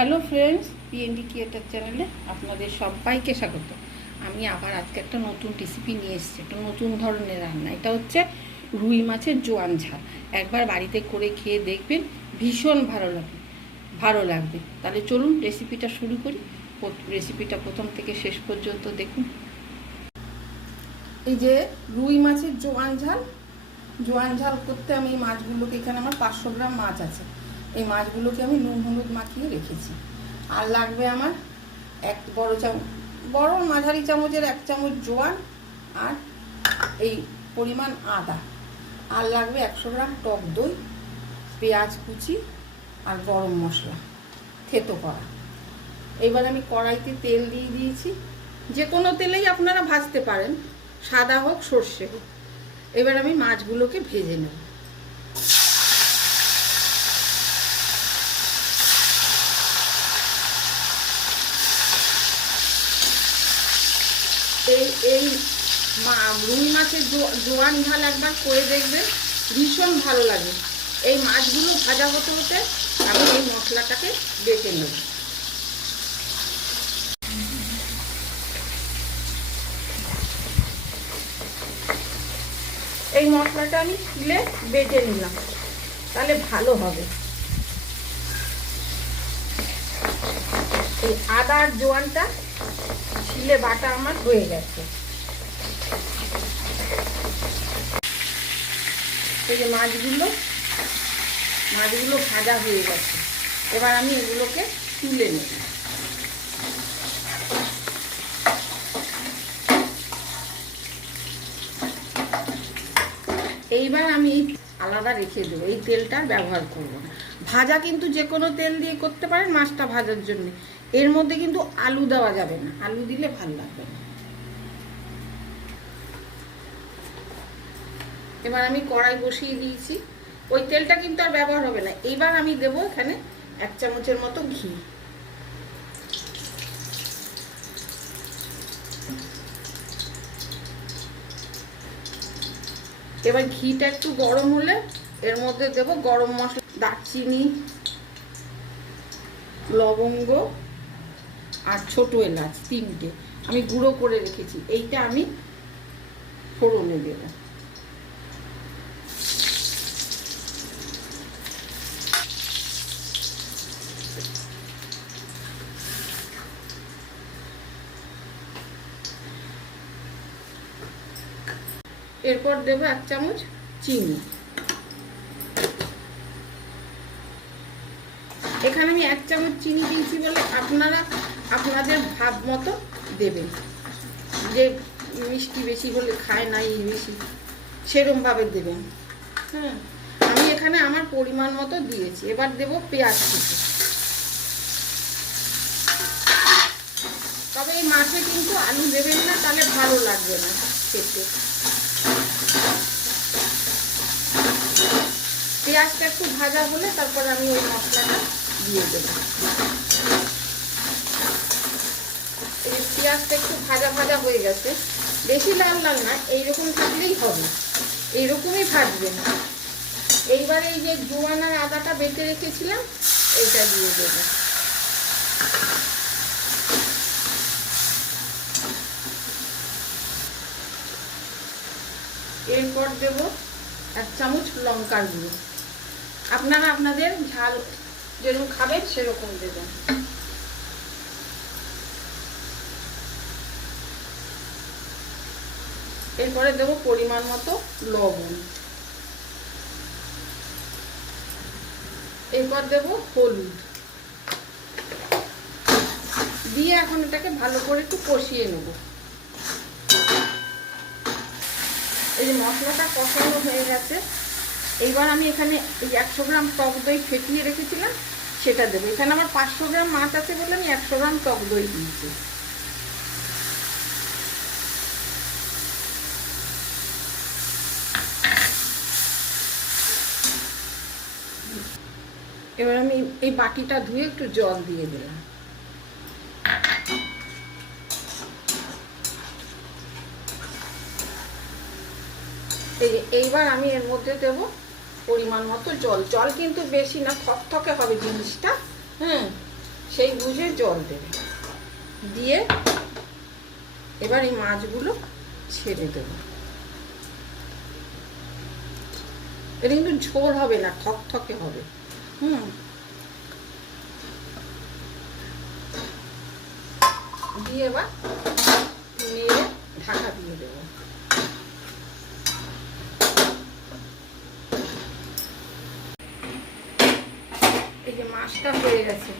Hello friends, PND creator চ্যানেলে আপনাদের সবাইকে স্বাগত। আমি আবার আজকে একটা নতুন রেসিপি নিয়ে এসেছি, একটা নতুন ধরনের রান্না। এটা হচ্ছে রুই মাছের জোয়ান ঝাল। একবার বাড়িতে করে খেয়ে দেখবেন, ভীষণ ভালো লাগবে। তাহলে চলুন রেসিপিটা শুরু করি। রেসিপিটা প্রথম থেকে শেষ পর্যন্ত দেখুন। এই যে রুই মাছের জোয়ান ঝাল করতে আমি এই মাছগুলোকে, এখানে আমার 500 গ্রাম মাছ আছে, এই মাছগুলোকে আমি নুন হলুদ মাখিয়ে রেখেছি। আর লাগবে আমার এক বড় মাঝারি চামচের 1 চামচ জোয়ান, আর এই পরিমাণ আদা, আর লাগবে 100 গ্রাম টক দই, পেঁয়াজ কুচি, আর গরম মশলা থেতো করা। এবার আমি কড়াইতে তেল দিয়ে দিয়েছি। যে কোনো তেলেই আপনারা ভাজতে পারেন, সাদা হোক সর্ষে হোক। এবার আমি মাছগুলোকে ভেজে নেব। এই রুই মাছের জোয়ান ঝাল একবার করে দেখবেন, ভীষণ ভালো লাগে। এই মাছগুলো ভাজা হতে হতে আমি এই মশলাটাকে বেটে নেব। এই মশলাটা আমি শিলে বেটে নিলাম, তাহলে ভালো হবে। এই আদা আর জোয়ানটা শিলে বাটা আমার হয়ে গেছে। এই যে মাছগুলো ভাজা হয়ে গেছে। এবার আমি এগুলোকে তুলে নেব। এইবার আমি আলাদা রেখে দেবো, এই তেলটার ব্যবহার করব না। ভাজা কিন্তু যে কোনো তেল দিয়ে করতে পারেন মাছটা ভাজার জন্য। এর মধ্যে কিন্তু আলু দেওয়া যাবে না, আলু দিলে ভালো লাগবে না। এবার আমি কড়াই বসিয়ে দিয়েছি, ওই তেলটা কিন্তু আর ব্যবহার হবে না। এইবার আমি দেব এখানে 1 চামচের মতো ঘি। এবার ঘিটা একটু গরম হলে এর মধ্যে দেব গরম মশলা, দারচিনি, লবঙ্গ, আর ছোট এলাচ 3টে আমি গুঁড়ো করে রেখেছি। এইটা আমি ফোড়নে দেব। এরপর দেব 1 চামচ চিনি। এখানে আমি 1 চামচ চিনি দিয়েছি বলে আপনারা আপনাদের ভাব মতো দেবেন। যে মিষ্টি বেশি হলে খায় না এই বেশি, সেরকম ভাবে দেবেন। হ্যাঁ, আমি এখানে আমার পরিমাণ মতো দিয়েছি। এবার দেব পেঁয়াজ কুচি। তবে এই মাছে কিন্তু আলু দেবেন না, তাহলে ভালো লাগবে না খেতে। পেঁয়াজটা একটু ভাজা হলে তারপর আমি ওই মশলাটা দিয়ে দেব। এই পেঁয়াজটা একটু ভাজা হয়ে গেছে, বেশি লাল না, এইরকম থাকলেই হবে, এইরকমই ভাজবেন। এইবার এই যে জোয়ান আর আদাটা বেটে রেখেছিলাম, এইটা দিয়ে দেব। এরপর দেব 1 চামচ লঙ্কার গুঁড়ো। আপনারা আপনাদের ঝাল যেরকম খাবেন সেরকম দেবেন। এরপরে দেব পরিমাণ মতো লবণ। এরপর দেব হলুদ দিয়ে এখন এটাকে ভালো করে একটু কষিয়ে নেব। এই যে মশলাটা কষানো হয়ে গেছে, এইবার আমি এখানে এই 100 গ্রাম টক দই ফেটিয়ে রেখেছিলাম সেটা দেবো। এখানে আমার 500 গ্রাম মাছ আছে বলে আমি 100 গ্রাম টক দই দিয়েছি। এবার আমি এই বাটিটা ধুয়ে একটু জল দিয়ে দিলাম। এইবার আমি এর মধ্যে দেব পরিমাণ মতো জল। জল কিন্তু বেশি না, থকথকে হবে জিনিসটা। হ্যাঁ, সেই বুঝে জল দেবে, দিয়ে এবার এই মাছগুলো ছেড়ে দেবো। এটা কিন্তু ঝোল হবে না, থকথকে হবে। দিয়ে এবার নেড়ে ঢাকা দিয়ে দেবো। এই যে মাছটা হয়ে গেছে,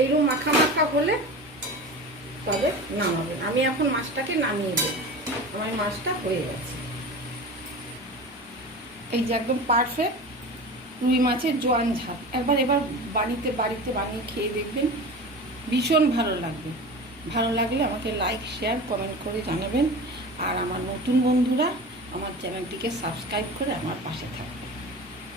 এইরকম মাখা মাখা হলে তবে নামাবে। আমি এখন মাছটাকে নামিয়ে দেব, আমার মাছটা হয়ে গেছে। এই যে একদম পারফেক্ট রুই মাছের জোয়ান ঝাল। এবার বাড়িতে বানিয়ে খেয়ে দেখবেন, ভীষণ ভালো লাগবে। ভালো লাগলে আমাকে লাইক, শেয়ার, কমেন্ট করে জানাবেন। আর আমার নতুন বন্ধুরা আমার চ্যানেলটিকে সাবস্ক্রাইব করে আমার পাশে থাকবেন।